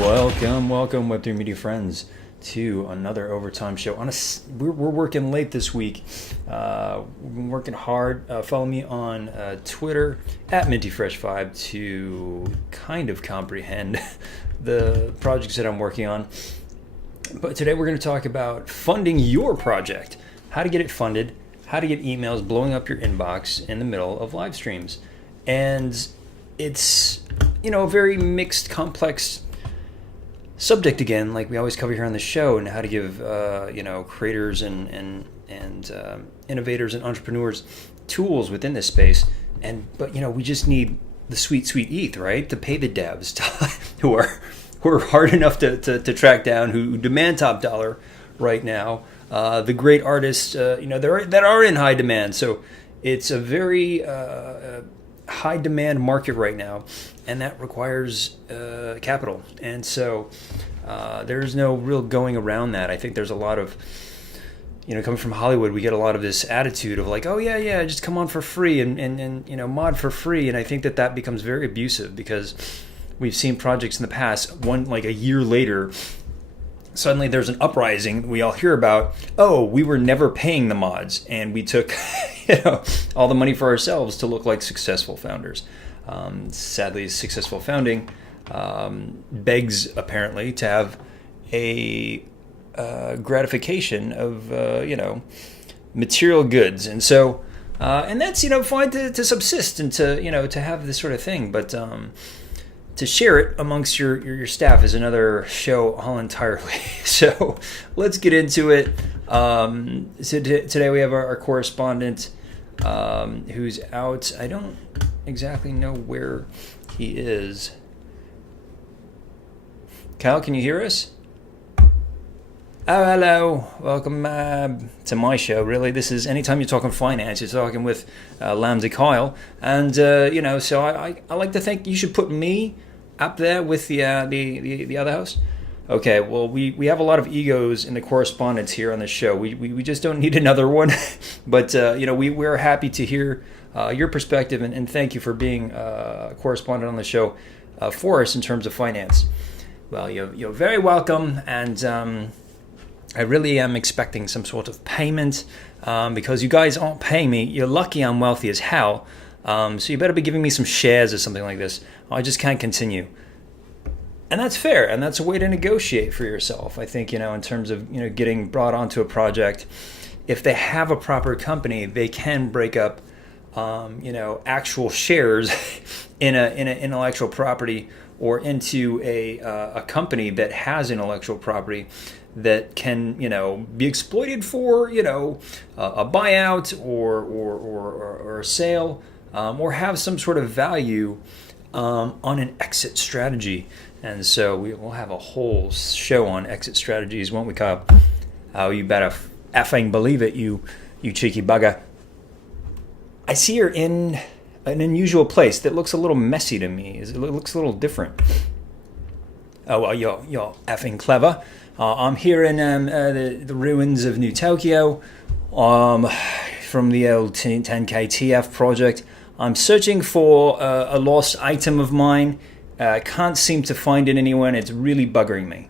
Welcome, Web3 Media friends, to another overtime show. We're working late this week. We've been working hard. Follow me on Twitter at MintyFresh5 to kind of comprehend the projects that I'm working on. But today we're going to talk about funding your project, how to get it funded, how to get emails blowing up your inbox in the middle of live streams. And it's, a very mixed, complex subject again, like we always cover here on the show, and how to give creators and innovators and entrepreneurs tools within this space. But we just need the sweet ETH, right, to pay the devs who are hard enough to track down, who demand top dollar right now. The great artists, that are in high demand. So it's a very high demand market right now, and that requires capital. And so there's no real going around that. I think there's a lot of, coming from Hollywood, we get a lot of this attitude of like, oh yeah, just come on for free and mod for free. And I think that becomes very abusive, because we've seen projects in the past, like a year later, suddenly there's an uprising we all hear about. Oh, we were never paying the mods, and we took all the money for ourselves to look like successful founders. Sadly, successful founding begs apparently to have a gratification of material goods, and so and that's fine to subsist and to have this sort of thing, but to share it amongst your staff is another show all entirely. So let's get into it. So today we have our correspondent who's out. I don't exactly know where he is. Kyle, can you hear us? Oh, hello. Welcome to my show, really. This is anytime you're talking finance, you're talking with Lambda Kyle. And, so I like to think you should put me up there with the other host. Okay, well, we have a lot of egos in the correspondence here on the show. We just don't need another one. But, we're happy to hear your perspective, and thank you for being a correspondent on the show for us in terms of finance. Well, you're very welcome, and I really am expecting some sort of payment because you guys aren't paying me. You're lucky I'm wealthy as hell, so you better be giving me some shares or something like this. I just can't continue. And that's fair, and that's a way to negotiate for yourself. I think, in terms of, getting brought onto a project, if they have a proper company, they can break up, actual shares in an intellectual property, or into a company that has intellectual property that can, be exploited for, a buyout or a sale, or have some sort of value on an exit strategy. And so we will have a whole show on exit strategies, won't we, Kyle? Oh, you better effing believe it, you cheeky bugger. I see you're in an unusual place that looks a little messy to me. It looks a little different. Oh, well, you're effing clever. I'm here in the ruins of New Tokyo, from the old 10K TF project. I'm searching for a lost item of mine. Can't seem to find it anywhere, and it's really buggering me.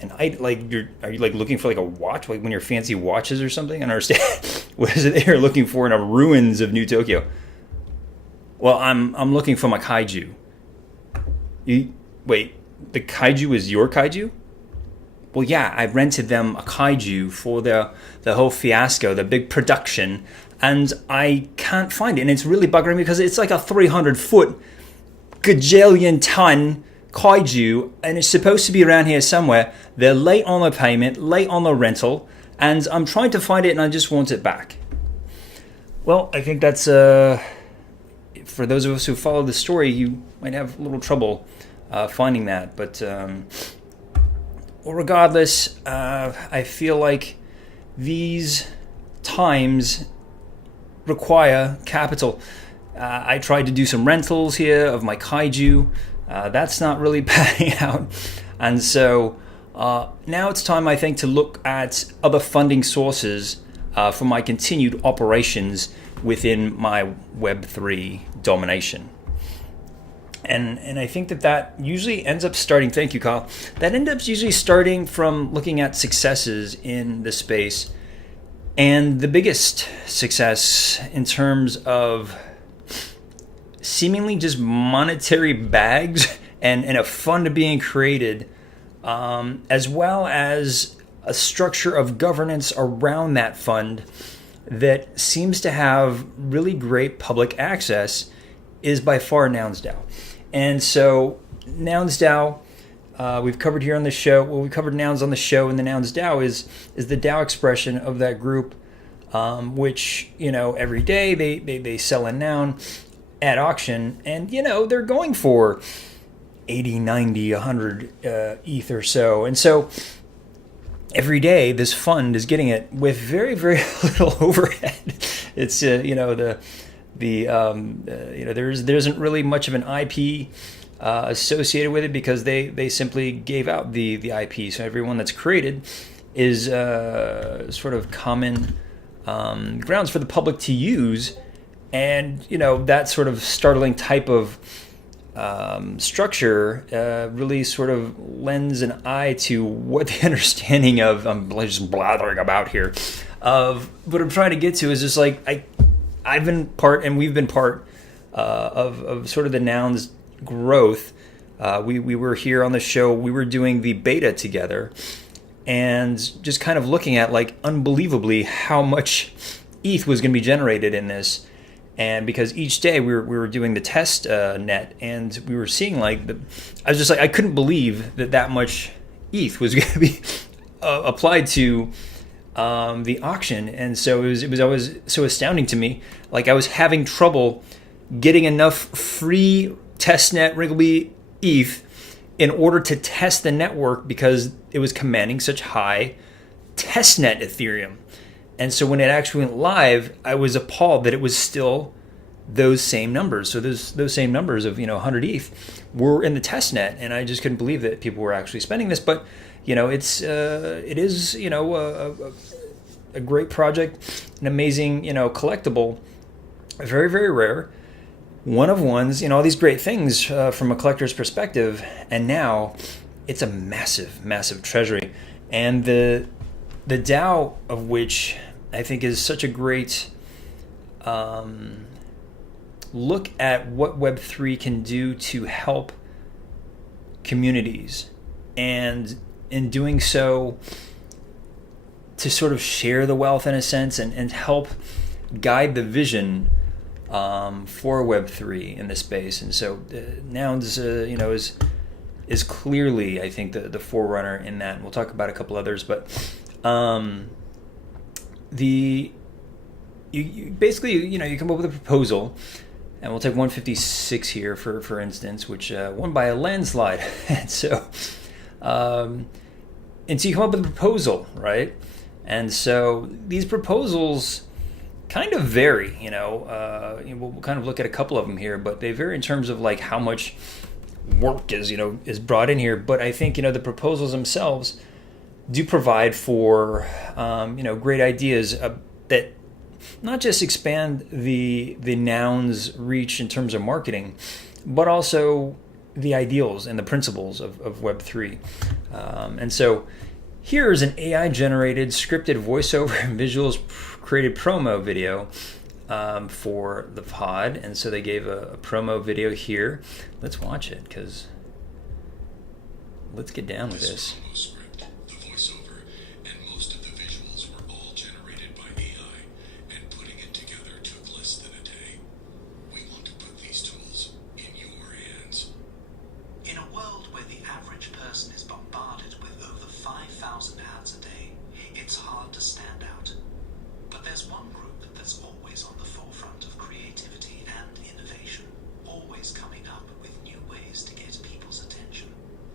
And are you looking for like a watch, like one of your fancy watches or something? I don't understand. What is it that you're looking for in the ruins of New Tokyo? Well, I'm looking for my kaiju. Wait, the kaiju is your kaiju? Well, yeah, I rented them a kaiju for the whole fiasco, the big production, and I can't find it. And it's really buggering me because it's like a 300-foot, gajillion-ton kaiju, and it's supposed to be around here somewhere. They're late on the payment, late on the rental, and I'm trying to find it, and I just want it back. Well, I think that's, for those of us who follow the story, you might have a little trouble finding that. But regardless, I feel like these times require capital. I tried to do some rentals here of my kaiju. That's not really panning out. And so now it's time, I think, to look at other funding sources for my continued operations within my Web3 domination. And I think that usually ends up starting, thank you, Kyle, that ends up usually starting from looking at successes in the space. And the biggest success in terms of seemingly just monetary bags and a fund being created, as well as a structure of governance around that fund that seems to have really great public access, is by far Nouns DAO. And so Nouns DAO, we've covered here on the show. Well, we covered Nouns on the show, and the Nouns DAO is the DAO expression of that group, which, every day they sell a noun at auction, and, they're going for 80, 90, 100 ETH or so. And so every day this fund is getting it with very, very little overhead. It's, there isn't really much of an IP associated with it, because they simply gave out the IP. So everyone that's created is sort of common grounds for the public to use. And, that sort of startling type of structure really sort of lends an eye to what the understanding of, I'm just blathering about here, of what I'm trying to get to is just like, I've been part, and we've been part of sort of the Nouns growth. We were here on the show, we were doing the beta together, and just kind of looking at, like, unbelievably how much ETH was going to be generated in this. And because each day we were doing the test net, and we were seeing, like, I was just like, I couldn't believe that much ETH was going to be applied to the auction. And so it was always so astounding to me. Like, I was having trouble getting enough free testnet Wrigley ETH in order to test the network, because it was commanding such high testnet Ethereum. And so when it actually went live, I was appalled that it was still those same numbers. So those same numbers of 100 ETH were in the testnet, and I just couldn't believe that people were actually spending this. But it is a great project, an amazing collectible, very, very rare, one of ones, all these great things from a collector's perspective, and now it's a massive, massive treasury. And the DAO of which I think is such a great look at what Web3 can do to help communities, and in doing so to sort of share the wealth in a sense, and help guide the vision for Web3 in this space. And so Nouns is clearly, I think, the forerunner in that. And we'll talk about a couple others, but you basically you come up with a proposal, and we'll take 156 here for instance, which won by a landslide. And so you come up with a proposal, right? And so these proposals kind of vary. We'll kind of look at a couple of them here, but they vary in terms of, like, how much work is brought in here. But I think the proposals themselves do provide for great ideas that not just expand the Nouns reach in terms of marketing, but also the ideals and the principles of Web3. And so here's an AI-generated scripted voiceover and visuals created promo video for the pod. And so they gave a promo video here. Let's watch it, because let's get down with this.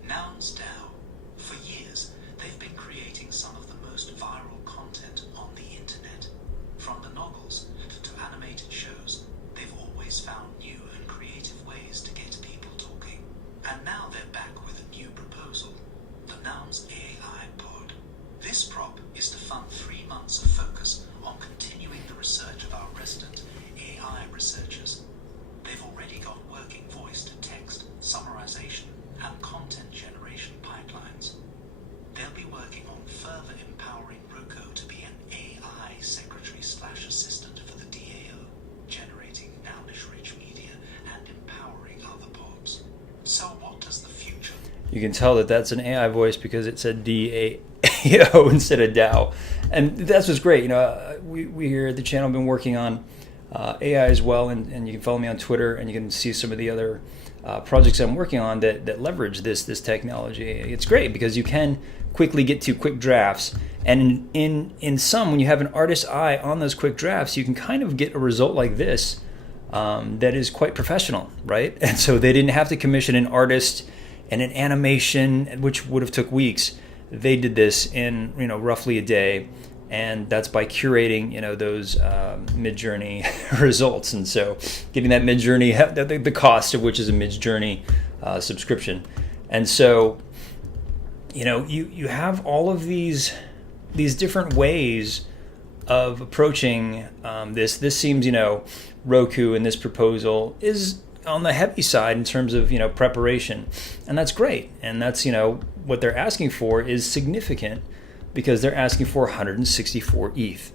Nouns DAO. For years, they've been creating some of the most viral content on the internet. From the novels to animated shows, they've always found new and creative ways to get people talking. And now they're back with a new proposal, the Nouns AI pod. This prop is to fund 3 months of focus on continuing the research of our resident AI researchers. They've already got working voice to text You can tell that that's an AI voice because it said DAO instead of DAO. And that's what's great. We here at the channel have been working on AI as well, and you can follow me on Twitter, and you can see some of the other projects I'm working on that leverage this technology. It's great because you can quickly get to quick drafts, and in some, when you have an artist's eye on those quick drafts, you can kind of get a result like this that is quite professional, right? And so they didn't have to commission an artist and an animation, which would have took weeks. They did this in roughly a day, and that's by curating those Mid-Journey results. And so getting that Mid-Journey, the cost of which is a Mid-Journey subscription. And so you have all of these different ways of approaching this. This seems Roku in this proposal is on the heavy side in terms of preparation, and that's great. And that's what they're asking for is significant, because they're asking for 164 ETH.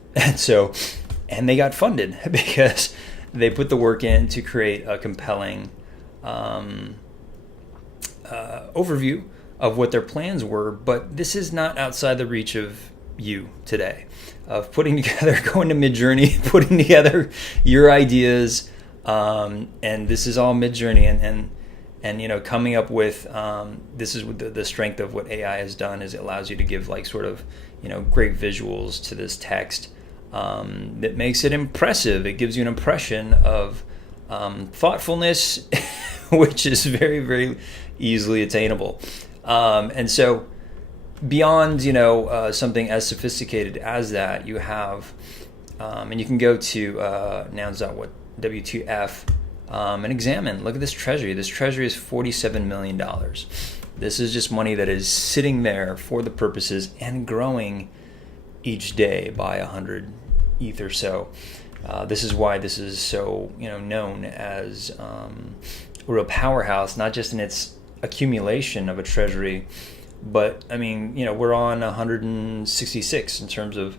And they got funded because they put the work in to create a compelling overview of what their plans were. But this is not outside the reach of you today, of putting together, going to Mid-Journey, putting together your ideas. And this is all Mid-Journey, and coming up with this is what the strength of what AI has done is it allows you to give great visuals to this text that makes it impressive. It gives you an impression of thoughtfulness, which is very, very easily attainable. And so beyond something as sophisticated as that, you have and you can go to nouns.wtf and examine. Look at this treasury. This treasury is $47 million. This is just money that is sitting there for the purposes and growing each day by 100 ETH or so. This is why this is so known as a real powerhouse, not just in its accumulation of a treasury, but we're on 166 in terms of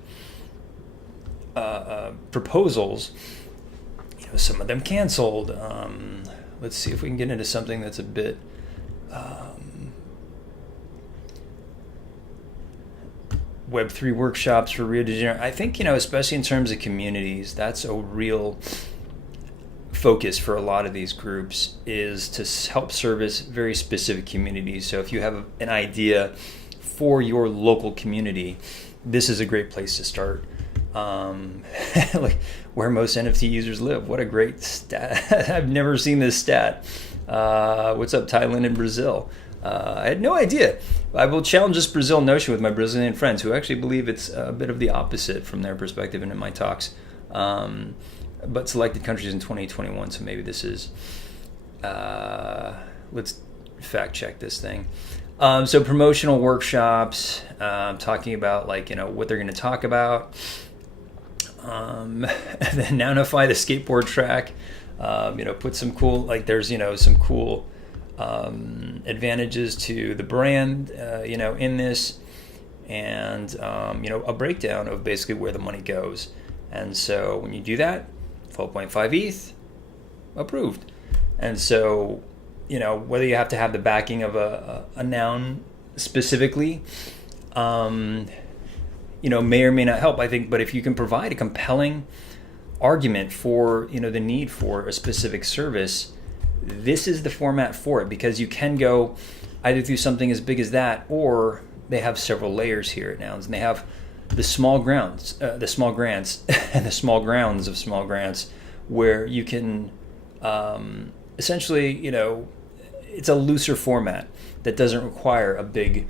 proposals. Some of them canceled. Let's see if we can get into something that's a bit Web3 workshops for Rio de Janeiro. I think, especially in terms of communities, that's a real focus for a lot of these groups, is to help service very specific communities. So if you have an idea for your local community, this is a great place to start. Like where most NFT users live. What a great stat. I've never seen this stat. What's up, Thailand and Brazil? I had no idea. I will challenge this Brazil notion with my Brazilian friends, who actually believe it's a bit of the opposite from their perspective and in my talks. But selected countries in 2021, so maybe this is... let's fact check this thing. So promotional workshops, talking about what they're going to talk about. Then nownify the skateboard track. Put some cool, there's some cool advantages to the brand, in this, and a breakdown of basically where the money goes. And so when you do that, 12.5 ETH approved. And so whether you have to have the backing of a noun specifically, may or may not help, I think. But if you can provide a compelling argument for the need for a specific service, this is the format for it, because you can go either through something as big as that, or they have several layers here at Nouns, and they have the small grants, and the small grounds of small grants, where you can essentially, it's a looser format that doesn't require a big,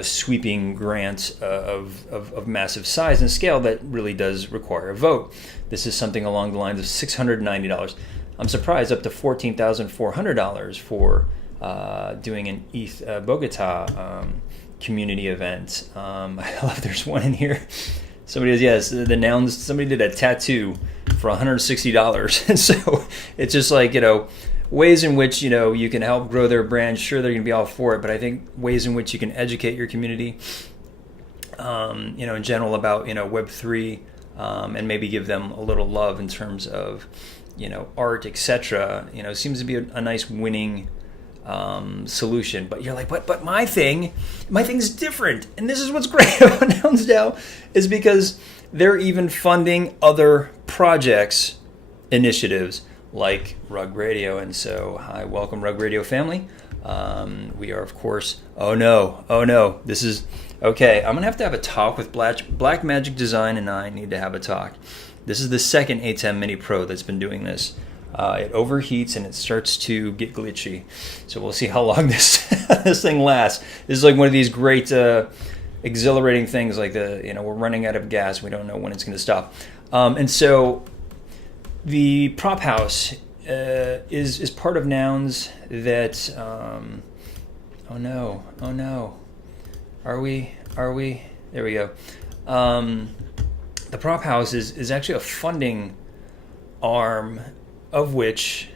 sweeping grant of massive size and scale that really does require a vote. This is something along the lines of $690. I'm surprised up to $14,400 for doing an ETH Bogota community event. I love there's one in here. Somebody the Nouns, somebody did a tattoo for $160. And so it's just ways in which, you can help grow their brand. Sure, they're going to be all for it, but I think ways in which you can educate your community, in general about, Web3, and maybe give them a little love in terms of, art, etc. Seems to be a nice winning solution. But you're like, but my thing's different. And this is what's great about Nouns now, is because they're even funding other projects, initiatives like Rug Radio. And so, hi, welcome Rug Radio family. We are, of course, oh no, this is, okay, I'm going to have a talk with Black Magic Design, and I need to have a talk. This is the second ATEM Mini Pro that's been doing this. It overheats and it starts to get glitchy. So we'll see how long this thing lasts. This is like one of these great exhilarating things, like we're running out of gas. We don't know when it's going to stop. And so the prop house is part of Nouns that, oh no. Are we? There we go. The prop house is actually a funding arm, of which,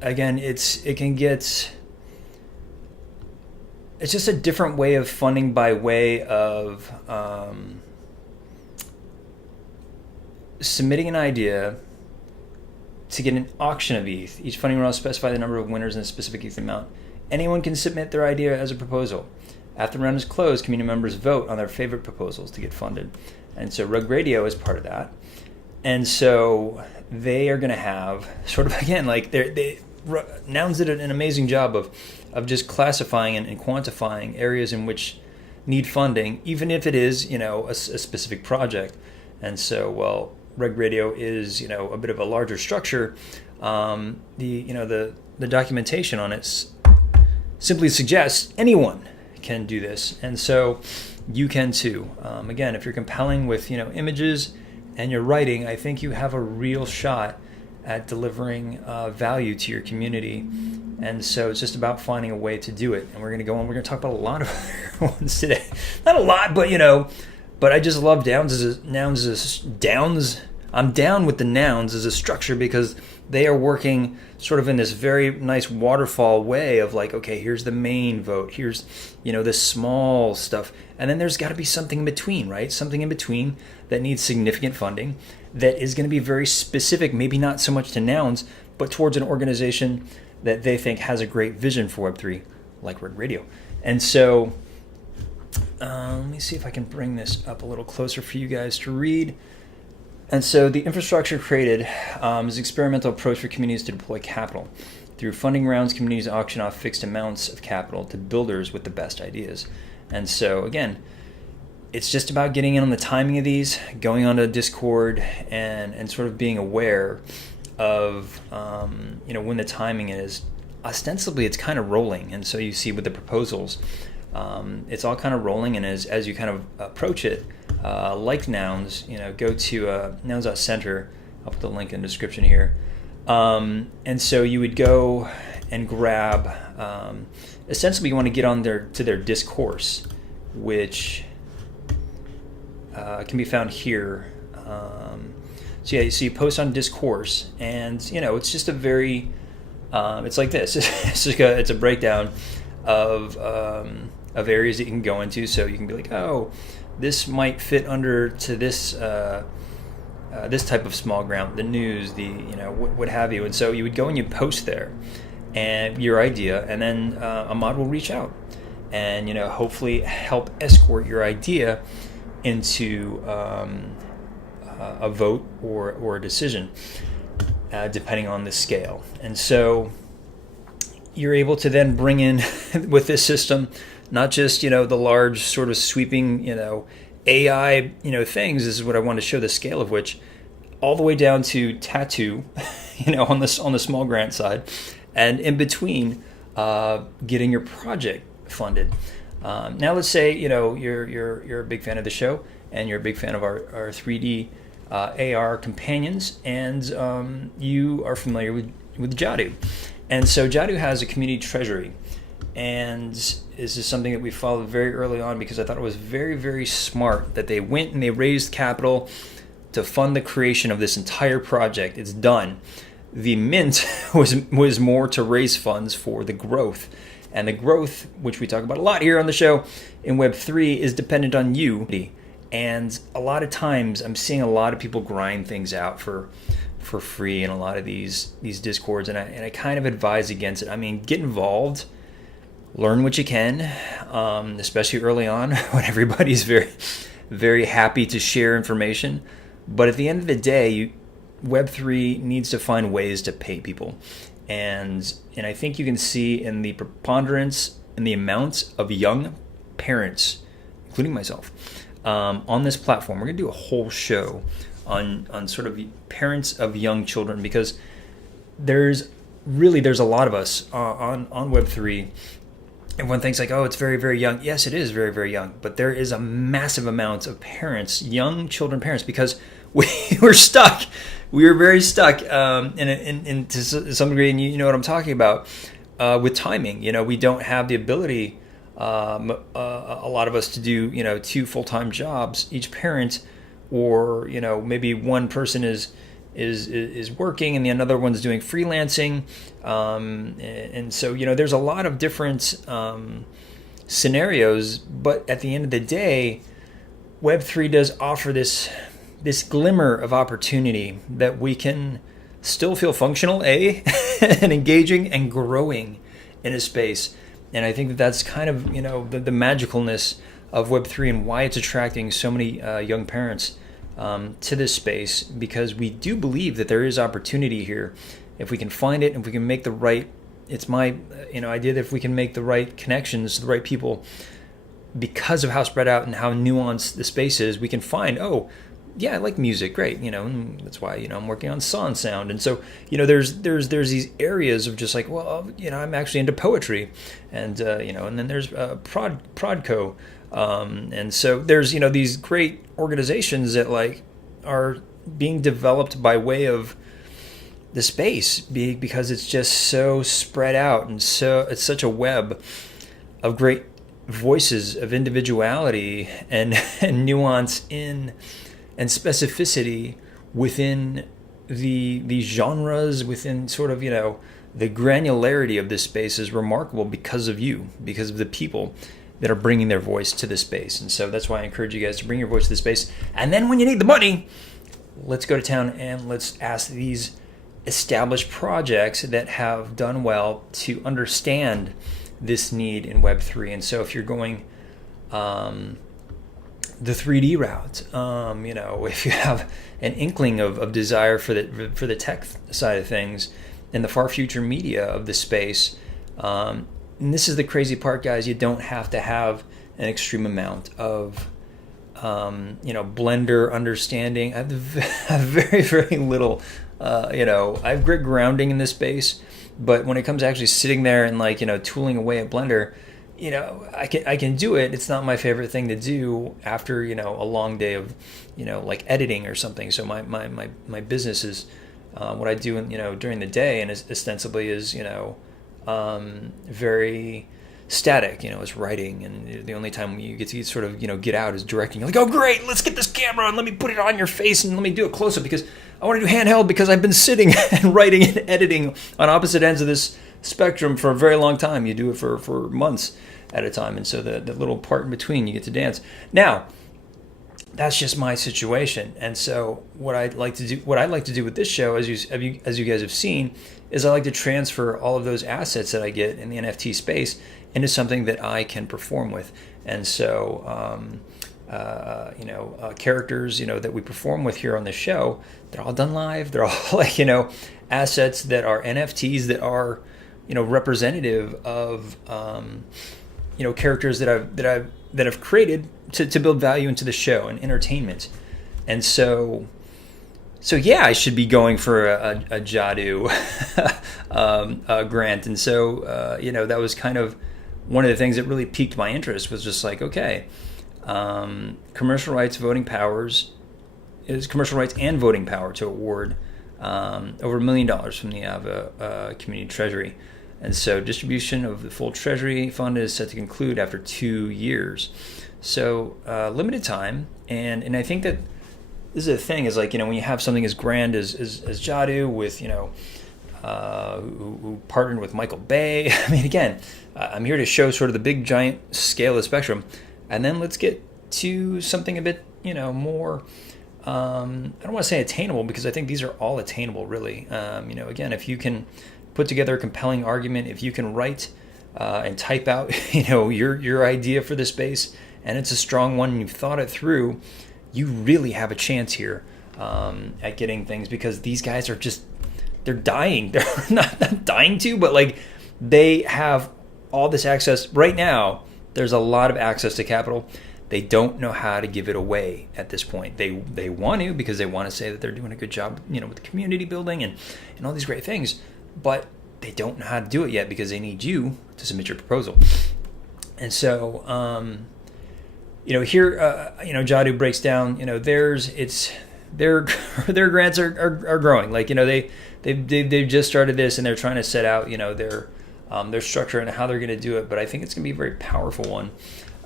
again, it's just a different way of funding by way of submitting an idea to get an auction of ETH. Each funding round will specify the number of winners and a specific ETH amount. Anyone can submit their idea as a proposal. After the round is closed, community members vote on their favorite proposals to get funded. And so Rug Radio is part of that. And so they are going to have sort of, again, like Nouns did an amazing job of just classifying and quantifying areas in which need funding, even if it is, a specific project. And so, well, Rug Radio is, a bit of a larger structure. The documentation on it simply suggests anyone can do this, and so you can too. Again, if you're compelling with images and you're writing, I think you have a real shot at delivering value to your community. And so it's just about finding a way to do it. And we're going to go on. We're going to talk about a lot of other ones today. Not a lot, but but I just love Nouns. I'm down with the Nouns as a structure because they are working sort of in this very nice waterfall way of like, okay, here's the main vote. Here's, this small stuff. And then there's got to be something in between, right? Something in between that needs significant funding that is going to be very specific, maybe not so much to Nouns, but towards an organization that they think has a great vision for Web3, like Rug Radio. And so let me see if I can bring this up a little closer for you guys to read. And so the infrastructure created is an experimental approach for communities to deploy capital. Through funding rounds, communities auction off fixed amounts of capital to builders with the best ideas. And so, again, it's just about getting in on the timing of these, going onto Discord and sort of being aware of, when the timing is. Ostensibly, it's kind of rolling. And so you see with the proposals, it's all kind of rolling. And as you kind of approach it, like Nouns, go to nouns.center. I'll put the link in the description here. And so you would go and grab, essentially you want to get on to their discourse, which can be found here. So you post on discourse, and it's just a very, it's like this. It's a breakdown of areas that you can go into. So you can be like, oh, this might fit under to this this type of small ground, the news, what have you. And so you would go and you post there, and your idea, and then a mod will reach out, and hopefully help escort your idea into a vote or a decision, depending on the scale. And so you're able to then bring in with this system not just the large sort of sweeping AI things. This is what I want to show the scale of which, all the way down to tattoo, on the small grant side, and in between, getting your project funded. Now let's say you're a big fan of the show and you're a big fan of our 3D AR companions, and you are familiar with Jadu. And so Jadu has a community treasury, and this is something that we followed very early on because I thought it was very, very smart that they went and they raised capital to fund the creation of this entire project. It's done. The mint was more to raise funds for the growth. And the growth, which we talk about a lot here on the show in Web3, is dependent on you. And a lot of times I'm seeing a lot of people grind things out for for free in a lot of these discords, and I kind of advise against it. I mean, get involved, learn what you can, especially early on when everybody's very, very happy to share information. But at the end of the day, Web3 needs to find ways to pay people, and I think you can see in the preponderance and the amounts of young parents, including myself, on this platform. We're gonna do a whole show on sort of parents of young children, because there's a lot of us on Web3. Everyone thinks like, oh, it's very, very young. Yes, it is very, very young, but there is a massive amount of parents, young children parents, because we were stuck. We were very stuck in to some degree, and you know what I'm talking about, with timing. You know, we don't have the ability, a lot of us, to do, you know, 2 full-time jobs, each parent, or, you know, maybe one person is working and the other one's doing freelancing, and so, you know, there's a lot of different scenarios. But at the end of the day, Web3 does offer this glimmer of opportunity that we can still feel functional, and engaging and growing in a space. And I think that's kind of, you know, the magicalness of Web3 and why it's attracting so many young parents to this space, because we do believe that there is opportunity here if we can find it, if we can make the right, it's my idea that if we can make the right connections to the right people, because of how spread out and how nuanced the space is, we can find, oh yeah, I like music, great, you know, and that's why, you know, I'm working on sound. And so, you know, there's these areas of just like, well, you know, I'm actually into poetry, and you know, and then there's Prodco, and so there's, you know, these great organizations that like are being developed by way of the space, because it's just so spread out, and so it's such a web of great voices of individuality and nuance in and specificity within the genres, within sort of, you know, the granularity of this space is remarkable because of because of the people that are bringing their voice to the space. And so that's why I encourage you guys to bring your voice to the space. And then when you need the money, let's go to town and let's ask these established projects that have done well to understand this need in Web3. And so if you're going the 3D route, you know, if you have an inkling of desire for the tech side of things and the far future media of the space, and this is the crazy part, guys, you don't have to have an extreme amount of you know, Blender understanding. I have very, very little, you know, I have great grounding in this space, but when it comes to actually sitting there and like, you know, tooling away at Blender, you know, I can do it. It's not my favorite thing to do after, you know, a long day of, you know, like editing or something. So my business is what I do, you know, during the day, and ostensibly is, you know, very static, you know, is writing, and the only time you get to sort of, you know, get out is directing. You're like, oh great, let's get this camera and let me put it on your face and let me do a close up, because I want to do handheld, because I've been sitting and writing and editing on opposite ends of this spectrum for a very long time. You do it for months at a time, and so the little part in between, you get to dance. Now, that's just my situation, and so what I'd like to do with this show, as you guys have seen, is I like to transfer all of those assets that I get in the NFT space into something that I can perform with. And so you know, characters, you know, that we perform with here on the show, they're all done live. They're all like, you know, assets that are NFTs that are, you know, representative of you know, characters that I've created to build value into the show and entertainment. And so yeah, I should be going for a Jadu grant. And so you know, that was kind of one of the things that really piqued my interest, was just like, okay, commercial rights and voting power to award over $1 million from the Ava Community Treasury. And so distribution of the full Treasury fund is set to conclude after 2 years. So limited time. And I think that this is the thing, is like, you know, when you have something as grand as Jadu, with, you know, who partnered with Michael Bay. I mean, again, I'm here to show sort of the big giant scale of the spectrum. And then let's get to something a bit, you know, more I don't want to say attainable, because I think these are all attainable, really. Again, if you can put together a compelling argument, if you can write and type out, your idea for the space, and it's a strong one, and you've thought it through, you really have a chance here at getting things, because these guys are they're dying. They're not dying to, but like, they have all this access right now. There's a lot of access to capital. They don't know how to give it away at this point. They want to, because they want to say that they're doing a good job, with the community building and all these great things, but they don't know how to do it yet, because they need you to submit your proposal. And so, here, Jadu breaks down, their grants are growing. Like, they've just started this, and they're trying to set out, their structure and how they're going to do it. But I think it's going to be a very powerful one.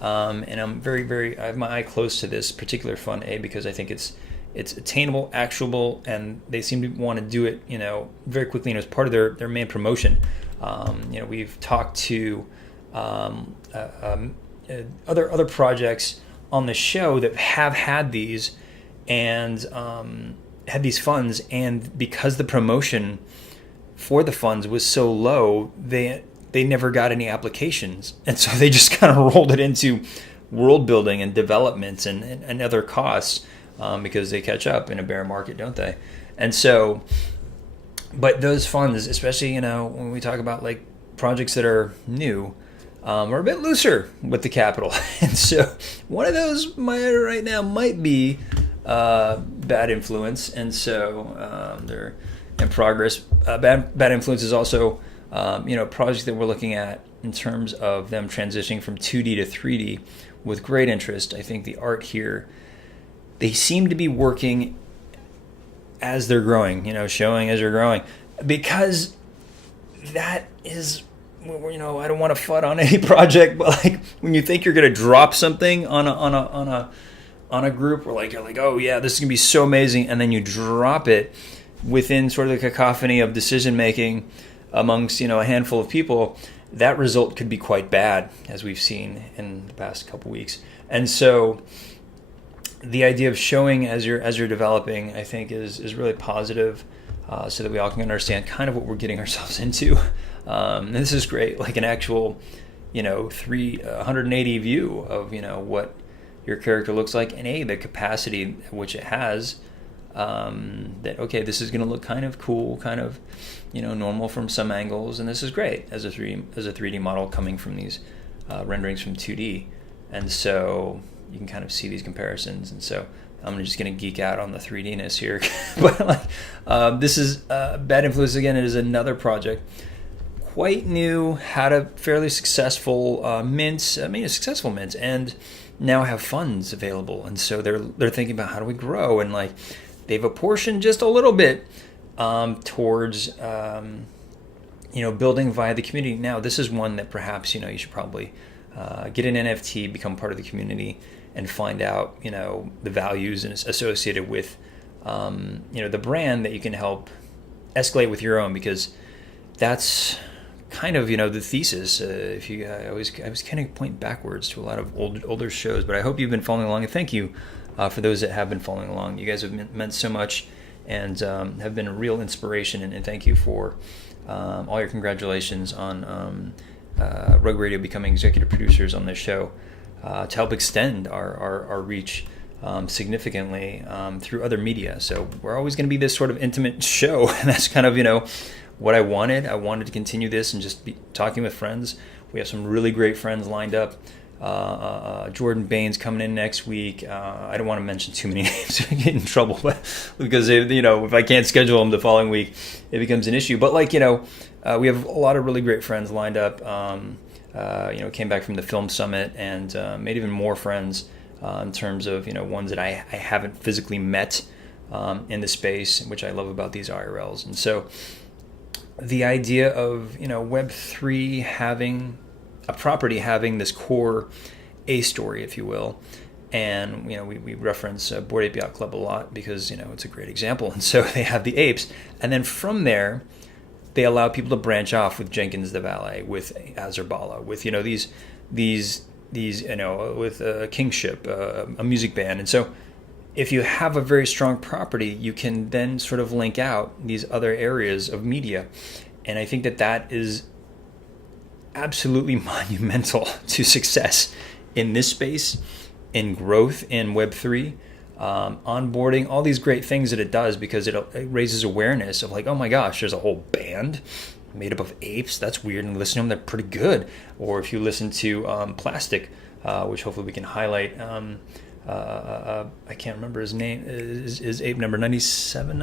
And I'm very, I have my eye close to this particular fund, because I think it's attainable, actionable, and they seem to want to do it, very quickly, and as part of their main promotion. We've talked to other projects on the show that have had these and had these funds, and because the promotion for the funds was so low, they never got any applications, and so they just kind of rolled it into world building and developments and other costs, because they catch up in a bear market, don't they? And so, but those funds, especially when we talk about like projects that are new, are a bit looser with the capital, and so one of those right now might be bad influence, and so they're in progress. Bad influence is also projects that we're looking at in terms of them transitioning from 2D to 3D with great interest. I think the art here, they seem to be working as they're growing, showing as you're growing, because that is, I don't want to FUD on any project, but like when you think you're going to drop something on a group, or like, you're like, oh yeah, this is going to be so amazing, and then you drop it within sort of the cacophony of decision making amongst a handful of people, that result could be quite bad, as we've seen in the past couple weeks. And so the idea of showing as you're developing, I think is really positive, so that we all can understand kind of what we're getting ourselves into. And this is great, like an actual 180 view of what your character looks like, and the capacity which it has, that okay, this is going to look kind of cool, kind of normal from some angles, and this is great as a 3D model coming from these renderings from 2D. And so you can kind of see these comparisons. And so I'm just going to geek out on the 3D-ness here. But this is Bad Influence. Again, it is another project, quite new, had a fairly successful successful mint, and now have funds available. And so they're thinking about, how do we grow? And like, they've apportioned just a little bit towards building via the community. Now, this is one that perhaps you should probably get an NFT, become part of the community, and find out the values and associated with the brand that you can help escalate with your own, because that's kind of the thesis. I was kind of pointing backwards to a lot of older shows, but I hope you've been following along, and thank you for those that have been following along. You guys have meant so much, and have been a real inspiration, and thank you for all your congratulations on Rug Radio becoming executive producers on this show, to help extend our reach significantly through other media. So we're always going to be this sort of intimate show, and that's kind of what I wanted. I wanted to continue this and just be talking with friends. We have some really great friends lined up. Jordan Baines coming in next week. I don't want to mention too many names to get in trouble, but because if I can't schedule them the following week, it becomes an issue. But we have a lot of really great friends lined up. Came back from the film summit and made even more friends in terms of ones that I haven't physically met in the space, which I love about these IRLs. And so the idea of Web3 having a property, having this core A story, if you will. And, we reference Bored Ape Yacht Club a lot because, it's a great example. And so they have the apes. And then from there, they allow people to branch off with Jenkins the Valet, with Azerbala, with, these with Kingship, a music band. And so if you have a very strong property, you can then sort of link out these other areas of media. And I think that that is absolutely monumental to success in this space, in growth in Web3, onboarding, all these great things that it does, because it raises awareness of like, oh my gosh, there's a whole band made up of apes. That's weird. And listen to them, they're pretty good. Or if you listen to Plastic, which hopefully we can highlight, I can't remember his name, is ape number 97.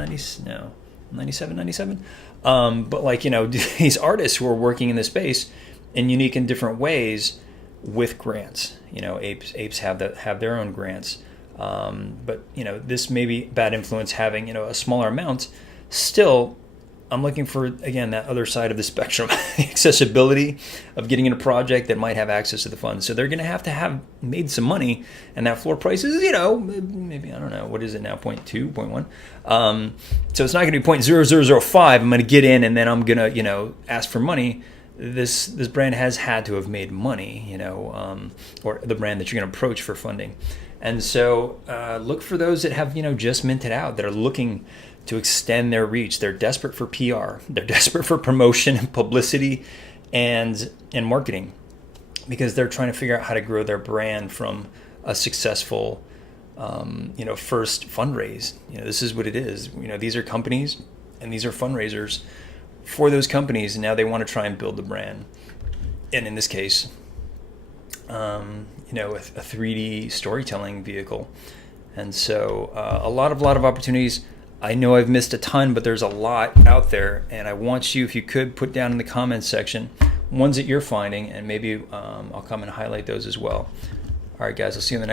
But like, these artists who are working in this space in unique and different ways with grants. Apes have their own grants. But this may be bad influence having a smaller amount. Still, I'm looking for, again, that other side of the spectrum, accessibility of getting in a project that might have access to the funds. So they're going to have made some money, and that floor price is, maybe, I don't know, what is it now, 0.2, 0.1? So it's not going to be 0.0005. I'm going to get in and then I'm going to, ask for money. This brand has had to have made money, or the brand that you're going to approach for funding. And so look for those that have, just minted out, that are looking to extend their reach. They're desperate for PR. They're desperate for promotion and publicity and marketing, because they're trying to figure out how to grow their brand from a successful, first fundraise. This is what it is. These are companies and these are fundraisers for those companies. And now they want to try and build the brand. And in this case, a 3D storytelling vehicle. And so a lot of opportunities. I know I've missed a ton, but there's a lot out there, and I want you, if you could, put down in the comments section ones that you're finding, and maybe I'll come and highlight those as well. All right, guys, I'll see you in the next